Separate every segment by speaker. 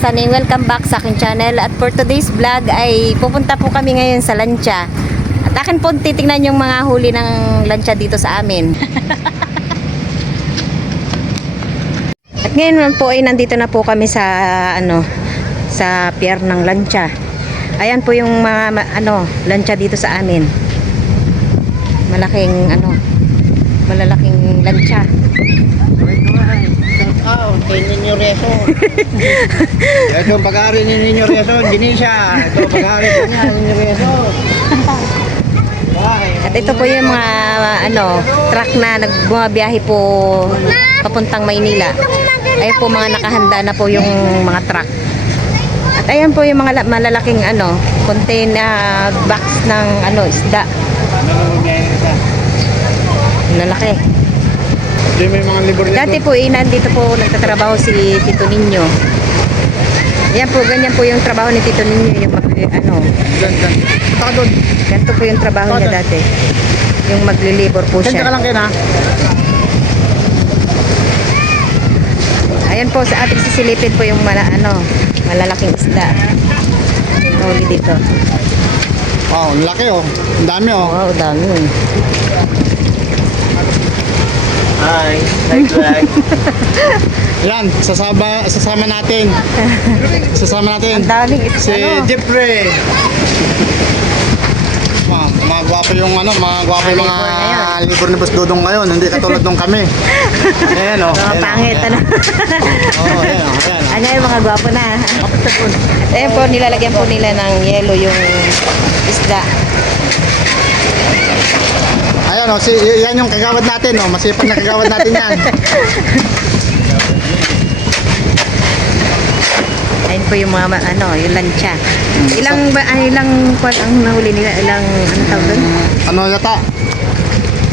Speaker 1: katitasan, welcome back sa aking channel. At for today's vlog ay pupunta po kami ngayon sa lancha. At akin po titingnan yung mga huli ng lancha dito sa amin. At ngayon po ay nandito na po kami sa ano sa pier ng lancha. Ayan po yung mga ano lancha dito sa amin. Malaking ano malalaking lancha.
Speaker 2: Ah, kay Ninyo Reso. Ito ang pag-aari ni Ninyo Reso, Ginisha. Ito ang pag-aari niya, Ninyo Reso.
Speaker 1: At ito po yung mga ano, truck na nagbumabiyahe po papuntang Maynila. Ayun po mga nakahanda na po yung mga truck. At ayan po yung mga la- malalaking ano, container box ng ano, isda. Lalaki.
Speaker 2: Ito may mga libor
Speaker 1: Dati po eh, nandito po nagtatrabaho si Tito Ninyo. Ayan po, ganyan po yung trabaho ni Tito Ninyo, yung mag, ano,
Speaker 2: Diyan, diyan. Taka doon.
Speaker 1: ganito po yung trabaho niya dati. Yung maglilibor po
Speaker 2: Diyan ka
Speaker 1: siya.
Speaker 2: lang kayo na.
Speaker 1: Ayan po, sa ating sisilipin po yung mala, ano, malalaking isda. Huli dito.
Speaker 2: Wow, ang laki oh. Ang dami oh.
Speaker 1: Wow, dami.
Speaker 2: Hi. Like, like. Yan, sasama, sasama natin. Sasama natin.
Speaker 1: Ang daming isda.
Speaker 2: Si
Speaker 1: ano?
Speaker 2: Jeffrey. Mga, mga gwapo yung ano, mga gwapo yung
Speaker 1: Mga libor
Speaker 2: ni Boss Dudong ngayon, hindi katulad nung kami. Ayan oh.
Speaker 1: Mga
Speaker 2: oh,
Speaker 1: pangit, ano?
Speaker 2: Oo, oh, ayan oh.
Speaker 1: Ano yung mga gwapo na. Ayan po, nilalagyan po nila ng yelo yung isda.
Speaker 2: Ayan oh, si, yan yung kagawad natin oh, masipag na kagawad natin yan.
Speaker 1: Ayun po yung mga, ano, yung lancha. Ilang, ba, ay, ilang, kwan ang nahuli nila? Ilang, ano tawag doon?
Speaker 2: ano yata?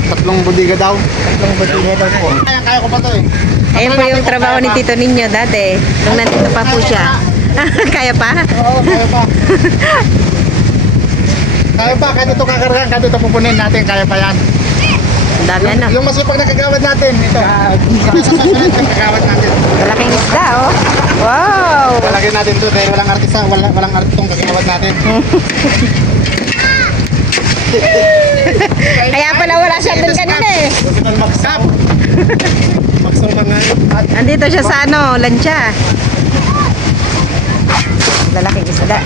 Speaker 2: Tatlong budiga daw.
Speaker 1: Tatlong botilla daw po.
Speaker 2: Kaya, kaya ko pa to eh.
Speaker 1: Ayun po yung trabaho ni Tito Ninyo dati. Nung nandito pa po siya. Kaya pa?
Speaker 2: Oo, kaya pa. kaya pa, kahit ito kakargaan, kahit ito pupunin natin, kaya pa yan.
Speaker 1: Ang dami ano.
Speaker 2: Yung masipag na kagawad natin, ito. Yung kagawad natin.
Speaker 1: Malaking isda oh. Wow!
Speaker 2: Palagyan natin to dahil walang artista, walang, walang artistong kagawad natin.
Speaker 1: Kaya pala wala siya doon kanina eh.
Speaker 2: Hospital Magsap. Magsang mga
Speaker 1: Andito siya sa ano, lancha. Lalaking isda.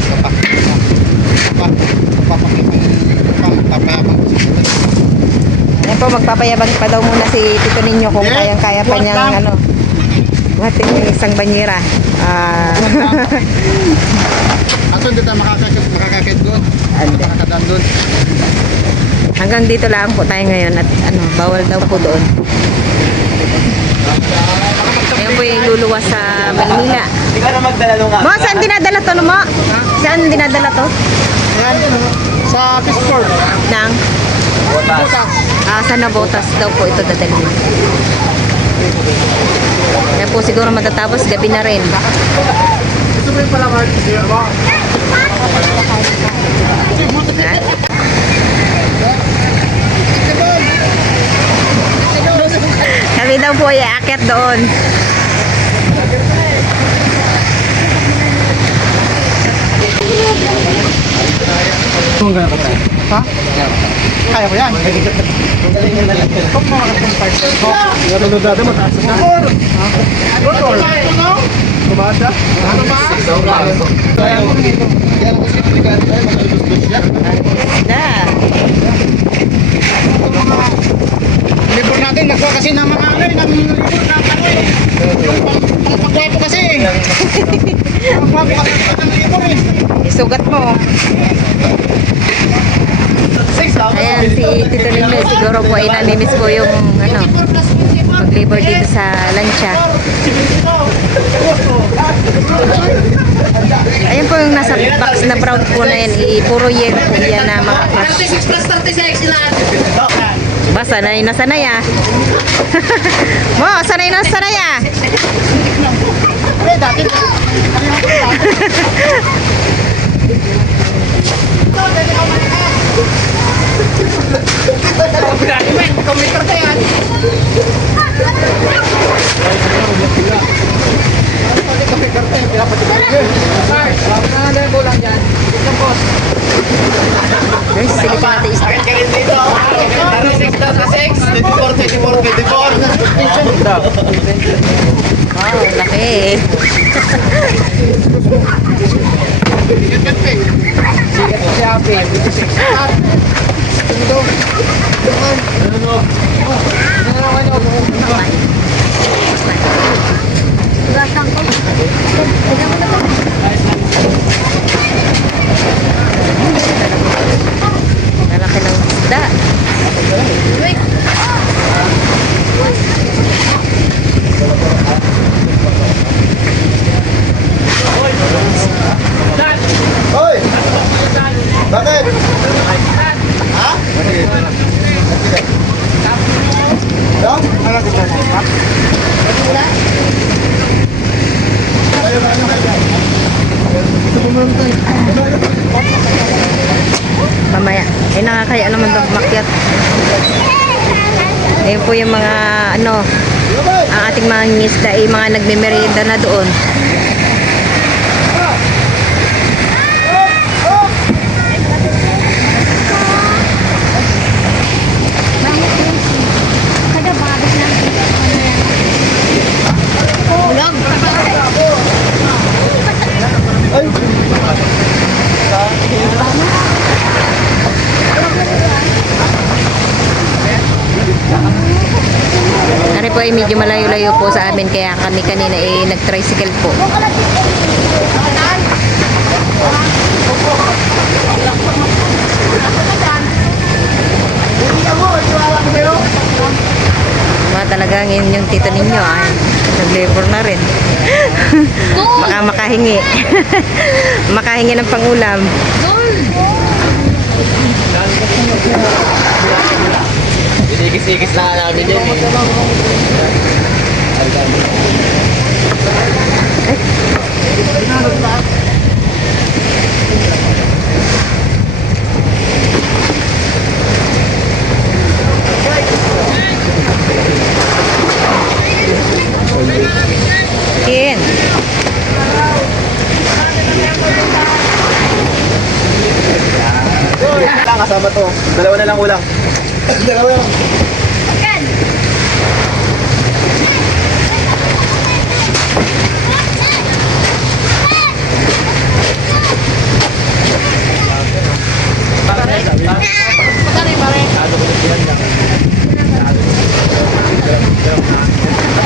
Speaker 1: Ayan po, magpapayabang pa daw muna si Tito Ninyo kung kayang-kaya pa niyang ano. Buhatin yung isang banyera. Ah,
Speaker 2: Aso hindi tayo makakakit, makakakit doon. Makakadaan doon.
Speaker 1: hanggang dito lang po tayo ngayon at ano, bawal daw po doon. Ayan po yung luluwas sa Maynila.
Speaker 2: Hindi ka na magdala nung
Speaker 1: Mo, saan dinadala to, no, mo? Saan dinadala to?
Speaker 2: Ayan, sa Fishport.
Speaker 1: Nang,
Speaker 2: Butas.
Speaker 1: ah, sa Nabotas daw po ito dadalhin. Kaya po siguro matatapos gabi na rin.
Speaker 2: Ito ba yung pala, Mark?
Speaker 1: Ha? Kami daw po ay aakyat doon.
Speaker 2: Ha? Kaya ko yan. Kung mga kasong parts ko. Natulog dati mataas na. Motor. Kumada? Ano ba? Kaya mo dito. Kaya mo dito. Kaya mo dito.
Speaker 1: Na.
Speaker 2: Libur natin, nagkuha kasi ng mga ano eh, ng libur na ano eh. Yung pang- pangpagwapo kasi eh. Pangpagwapo kasi ng libur eh.
Speaker 1: Isugat mo. Ayan, si Tito Ninyo siguro po ay namimiss po yung ano, maglibor dito sa lancha. Ayan po yung nasa box na brown po na yan, i- puro yelo po yan na mga crush.
Speaker 3: 36 plus 36 ilan?
Speaker 1: Ba, sanay na sanay ah. Mo, sanay na sanay ah.
Speaker 2: Dapat lang,
Speaker 3: boss. Guys, silipin
Speaker 1: natin
Speaker 4: isa. Bakit ka rin dito? 36 daw na
Speaker 1: 6, 24, 24,
Speaker 4: 24. Wow, laki eh. Ano kita? Ha?
Speaker 1: Mamaya. Eh, nakakaya naman daw makyat. Ayun po yung mga, ano, ang ating mga ngisda, eh, mga nagmemeryenda na doon.
Speaker 3: Kada bagay lang. Ulog.
Speaker 4: Ay!
Speaker 1: Medyo malayo-layo po sa amin kaya kami kanina eh nag-tricycle po. Mga talagang yun yung tito ninyo ay nag-labor na rin. Baka makahingi. makahingi ng pangulam.
Speaker 4: Isigis-sigis na namin din eh.
Speaker 1: Kin.
Speaker 4: Kasama to. Dalawa na lang ulang. Dalawa lang.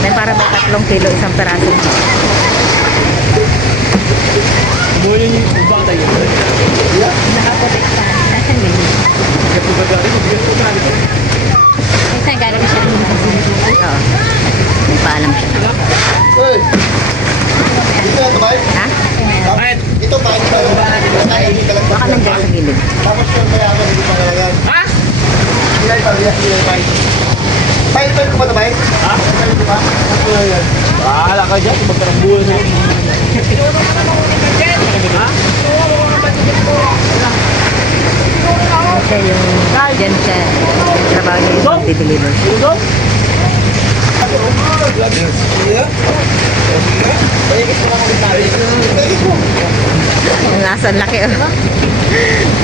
Speaker 1: May para may tatlong kilo isang peraso.
Speaker 3: Minsan galing siya.
Speaker 1: Oo. May paalam siya.
Speaker 4: Hoy! Dito na tumay.
Speaker 1: Ha?
Speaker 4: Bakit? Ito pa, ito pa. Nakainin ka lang.
Speaker 1: Baka nandiyan sa gilid.
Speaker 4: Tapos yung mayaman, hindi pa nalagan. Ha? Hilay pa. File file ko ba ito, Mike? Ha? File ko ba? Ano yan?
Speaker 5: Bahala ka dyan, magkarambulan na yun.
Speaker 1: Siya yung, dyan siya, yung trabaho niya yung mag-deliver. Ang nasa ang laki oh.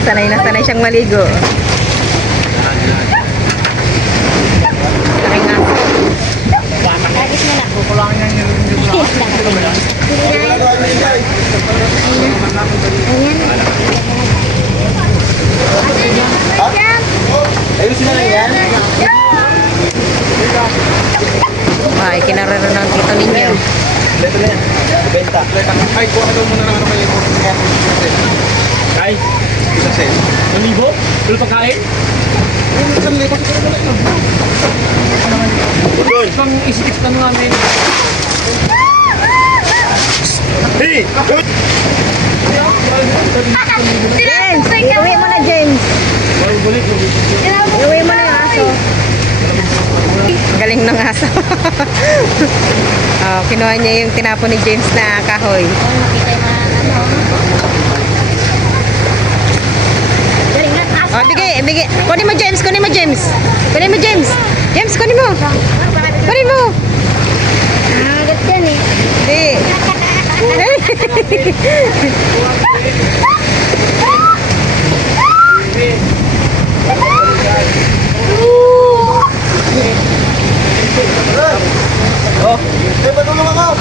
Speaker 1: Sanay na sanay siyang maligo. Laki nga.
Speaker 3: Lagit mo na.
Speaker 4: Ano, ano, hilay? Ha? Ayusin na lang yan.
Speaker 1: Ay, tito ninyo.
Speaker 4: Ito na yan. Benta. Ay, kuha ka daw muna ng ano kayo.
Speaker 5: Ay,
Speaker 4: Isang set.
Speaker 5: ang libo? Tulo pagkain?
Speaker 4: Isang libo. Isang libo.
Speaker 5: Isang isip ka namin.
Speaker 4: Hey!
Speaker 1: James! Iuwi mo na, James! Iuwi mo na yung aso. Galing ng aso. oh, kinuha niya yung tinapon ni James na kahoy.
Speaker 3: Makita yung mga ano. Bigay,
Speaker 1: eh, bigay. Kunin mo James, kunin mo James. Kunin mo James. James, kunin mo. Kunin mo.
Speaker 3: Nangagat yan eh.
Speaker 1: Hindi.
Speaker 4: Oh, eh, patulong ako!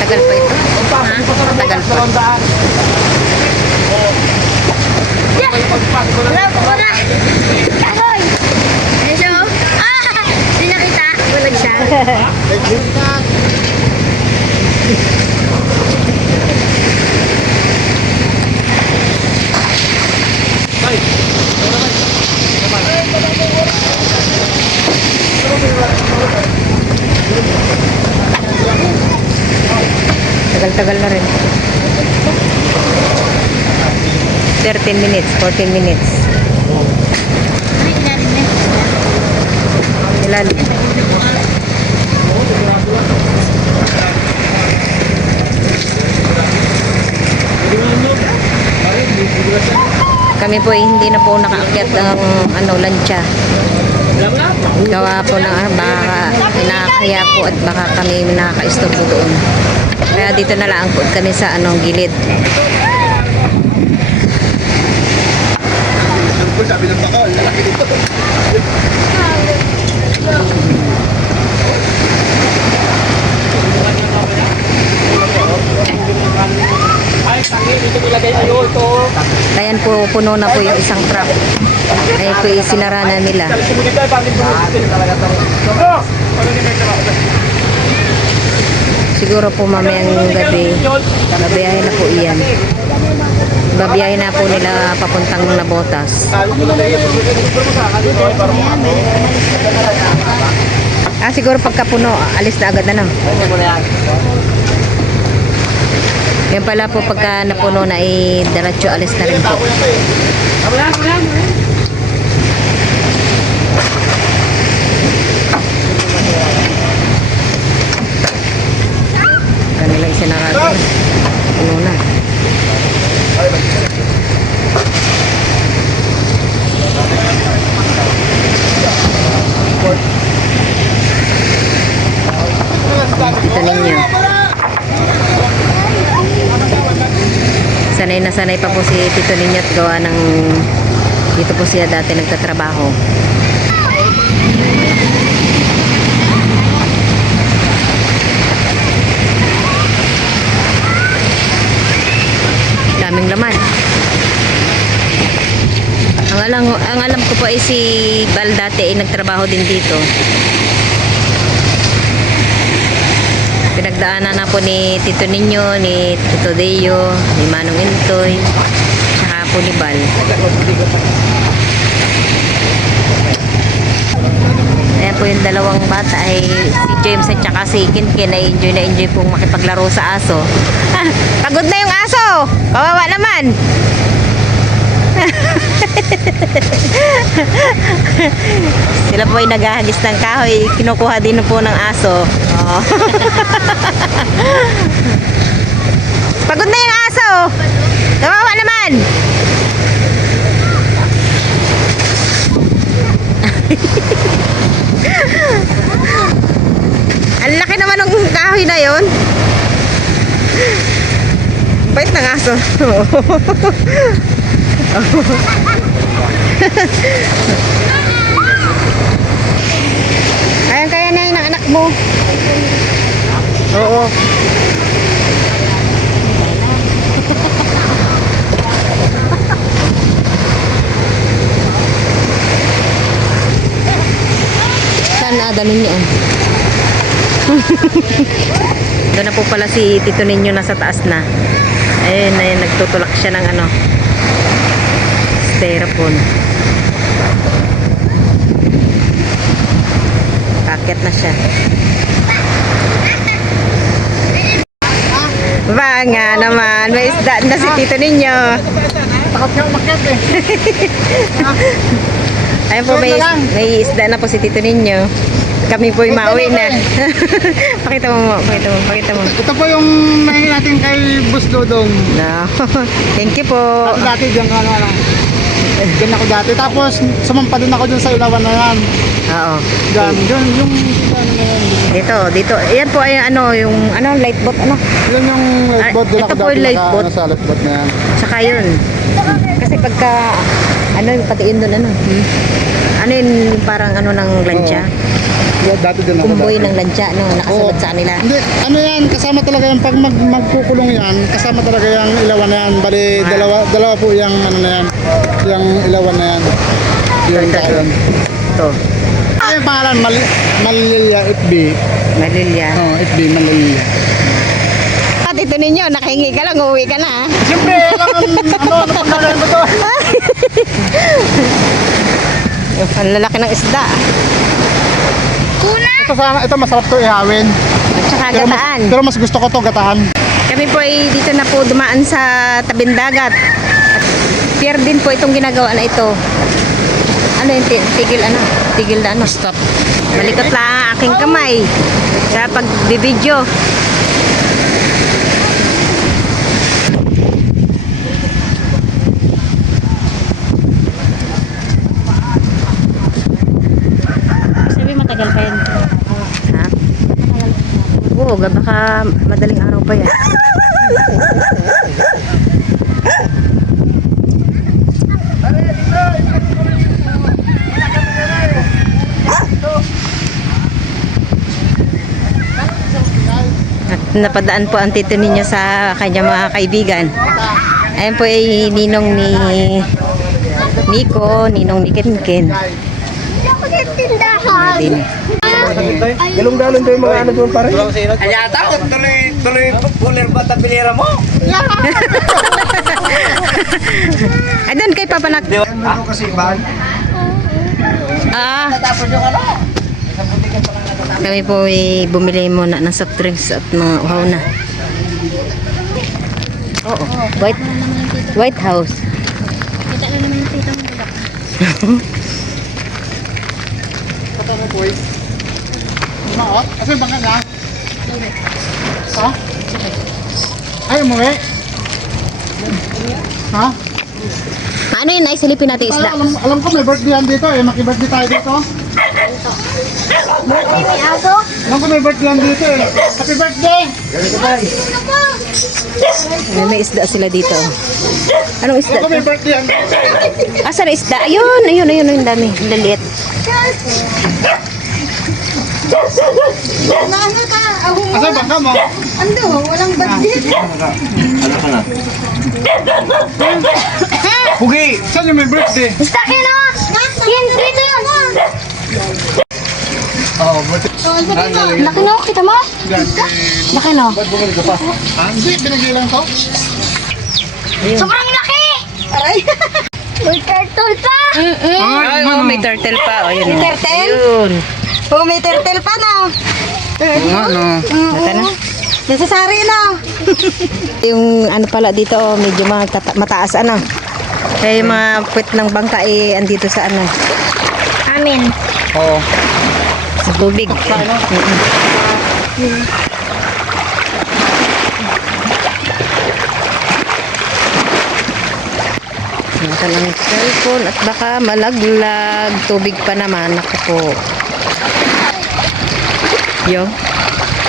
Speaker 1: Tagal pa ito? Ha? Tagal pa.
Speaker 3: Yeah. Alam na. Kahoy. Ayan. Ah! Hindi nakita. Bulag siya.
Speaker 1: Tagal-tagal na rin. 13 minutes, 14 minutes. Ilalim. Kami po ay hindi na po nakaakyat ng ano, lancha. Gawa po ng ah, baka inakaya po at baka kami nakaka-istorbo doon. Kaya dito na lang po kami sa anong gilid.
Speaker 2: Sabi ng baka, lalaki dito.
Speaker 5: Ay, tangi, dito nilagay ano ito.
Speaker 1: Ayan po, puno na po yung isang truck. Ay po isinara na nila. Siguro po mamayang gabi, babiyahin na po iyan. Babiyahin na po nila papuntang Nabotas. Ah, siguro pagkapuno, alis na agad na no. Yan pala po pagka napuno na eh, diretso alis na rin po.
Speaker 5: Wala, wala, wala.
Speaker 1: Kanila isinarado na. Puno na. Kita ninyo. Sanay na sanay pa po si Tito Ninyo at gawa ng dito po siya dati nagtatrabaho. Daming laman. Ang alam, ang alam ko po ay si Bal dati ay nagtrabaho din dito. Pinagdaanan na po ni Tito Ninyo, ni Tito Deo, ni Manong Intoy, tsaka po ni Bal. Ayan po yung dalawang bata ay si James at tsaka si Kinkin ay enjoy na enjoy pong makipaglaro sa aso. Ah, pagod na yung aso! Kawawa naman! Sila po ay naghahagis ng kahoy. Kinukuha din po ng aso. Oo. Pagod na yung aso! Kawawa naman! Ang laki naman ng kahoy na yon. Bait ng aso. Ayan kaya na yun ang anak mo. Oo. Na dalhin niyo? Doon na po pala si Tito Ninyo nasa taas na. Ayun, ayun, nagtutulak siya ng ano, styrofoam. Paket na siya. Ba nga naman, may isda na si Tito Ninyo.
Speaker 2: Takot nga umakyat eh.
Speaker 1: Ayun po, may, may isda na po si Tito Ninyo. Kami po'y mauwi na. pakita mo mo, pakita mo, pakita mo.
Speaker 2: Ito po yung nahingi natin kay Bus Dodong.
Speaker 1: No. Thank you po.
Speaker 2: Ako dati dyan ano, ano. Dyan ako dati. Tapos sumampa din ako dyan sa ilawan na yan.
Speaker 1: Oo.
Speaker 2: Dyan, dyan, yung ano na yan.
Speaker 1: Dito, dito. Yan po ay ano, yung ano, light boat, ano.
Speaker 2: Yun yung lifeboat.
Speaker 1: Ah,
Speaker 2: Dyan
Speaker 1: ito
Speaker 2: ako
Speaker 1: po
Speaker 2: dati
Speaker 1: yung
Speaker 2: naka-
Speaker 1: lifeboat.
Speaker 2: ano, sa lifeboat na yan.
Speaker 1: Saka yun. Kasi pagka, ano, pati yun doon, ano. Ano yun, parang ano ng lansya.
Speaker 2: Yeah, dati din ako
Speaker 1: Kumboy
Speaker 2: dati.
Speaker 1: ng lansya, no, nakasunod
Speaker 2: Oo.
Speaker 1: sa kanila.
Speaker 2: Hindi, ano yan, kasama talaga yan. Pag mag, magkukulong yan, kasama talaga yung ilawan na yan. Bali,
Speaker 1: Ah.
Speaker 2: dalawa, dalawa po yung ano na yan. Yung ilawan na yan. Yung
Speaker 1: Ito, ito,
Speaker 2: kain.
Speaker 1: Ito.
Speaker 2: yung pangalan? Mal Malilya FB.
Speaker 1: Malilya.
Speaker 2: Oo, oh, FB Malilya.
Speaker 1: At ito ninyo, nakahingi ka lang, uuwi ka na. ah.
Speaker 2: Siyempre, alam ano, ano pang gagawin ko to?
Speaker 1: Ang lalaki ng isda.
Speaker 2: Ito sana, ito masarap to ihawin.
Speaker 1: At saka
Speaker 2: Pero mas,
Speaker 1: gataan.
Speaker 2: pero mas gusto ko to gataan.
Speaker 1: Kami po ay dito na po dumaan sa tabing dagat. At pier din po itong ginagawa na ito. Ano yung ti- tigil ano? Tigil na ano?
Speaker 2: Stop.
Speaker 1: Malikot lang ang aking kamay sa pagbibidyo.
Speaker 3: Sabi matagal pa yan.
Speaker 1: Ha? Ga- baka madaling araw pa yan. At napadaan po ang tito ninyo sa kanyang mga kaibigan. Ayan po ay ninong ni Nico, ninong ni Kenken.
Speaker 3: Hindi ako sa tindahan.
Speaker 1: Din.
Speaker 2: Galong-galong daw yung mga ano doon pare.
Speaker 5: Kaya takot tuloy, tuloy, bulir ba tapilira mo?
Speaker 1: Ay, doon kay Papa Nak.
Speaker 2: Ano kasi bag?
Speaker 1: Ah,
Speaker 5: Tapos yung ano?
Speaker 1: kami po ay bumili muna ng soft drinks at mga uhaw na. Oo, White, White House.
Speaker 3: Kita na naman yung tita mo.
Speaker 2: Ito mo boy. Maot? Kasi bangka na? Ha? Ay, umuwi? Ha?
Speaker 1: Ano yun? Ay, silipin natin isda.
Speaker 2: alam, alam ko may birthday yan dito eh. Maki-birthday tayo dito.
Speaker 3: Birthday ni Aso?
Speaker 2: Alam ko may birthday yan dito eh. Happy birthday!
Speaker 3: Sino po?
Speaker 1: Ay, may isda sila dito. Anong isda
Speaker 2: Alam ko may birthday yan dito.
Speaker 1: Asan ang isda? Ayun, ayun, ayun, ayun, dami. Ang Laliit.
Speaker 3: Nasa ka? Ako mo.
Speaker 2: Asa bangka mo?
Speaker 3: Ando, walang birthday.
Speaker 5: Pugi!
Speaker 2: Saan yung may birthday?
Speaker 3: Basta ka na! Yan, dito yan!
Speaker 2: Oo, buti.
Speaker 3: Laki na, kita mo? Laki na.
Speaker 2: Ba't bumili ka pa? Ah, hindi. Binigay lang to.
Speaker 3: Sobrang laki! Aray! May turtle pa!
Speaker 1: Ay, oh, may turtle pa. Oh, yun.
Speaker 3: May
Speaker 1: oh.
Speaker 3: turtle?
Speaker 1: Ayun.
Speaker 3: Oh, may turtle pa na!
Speaker 2: Ano?
Speaker 1: Mata na.
Speaker 3: Nasasari na!
Speaker 1: Yung ano pala dito, oh, medyo mataas ano. Kaya yung mga puwet ng bangka eh, andito sa ano,
Speaker 3: Amin.
Speaker 2: Oo.
Speaker 1: sa tubig. Mm-mm. Nasa lang yung cellphone at baka malaglag. Tubig pa naman. Ako po. Yo.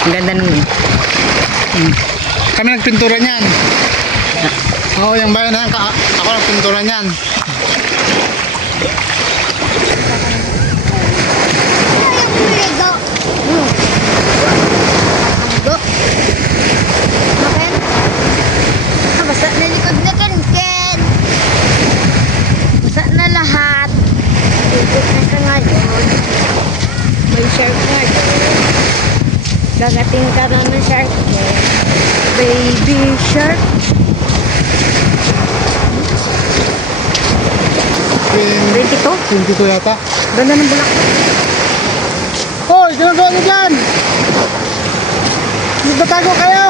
Speaker 1: Ang ganda nun.
Speaker 2: Kami nagpintura niyan. Oo, yung bayan na yan. ka- Ako nagpintura niyan.
Speaker 3: Ligo. Ligo. Bakit? Ah, basta nalikod na ken ken. Basta na lahat. Ligo na ka nga doon. May shark nga doon. Gagating ka na ng shark doon.
Speaker 1: Baby shark.
Speaker 2: Pin-
Speaker 1: 22?
Speaker 2: 22 yata.
Speaker 1: Ganda ng bulak.
Speaker 2: Hoy, ginagawa niyo dyan! Magtatago kayo!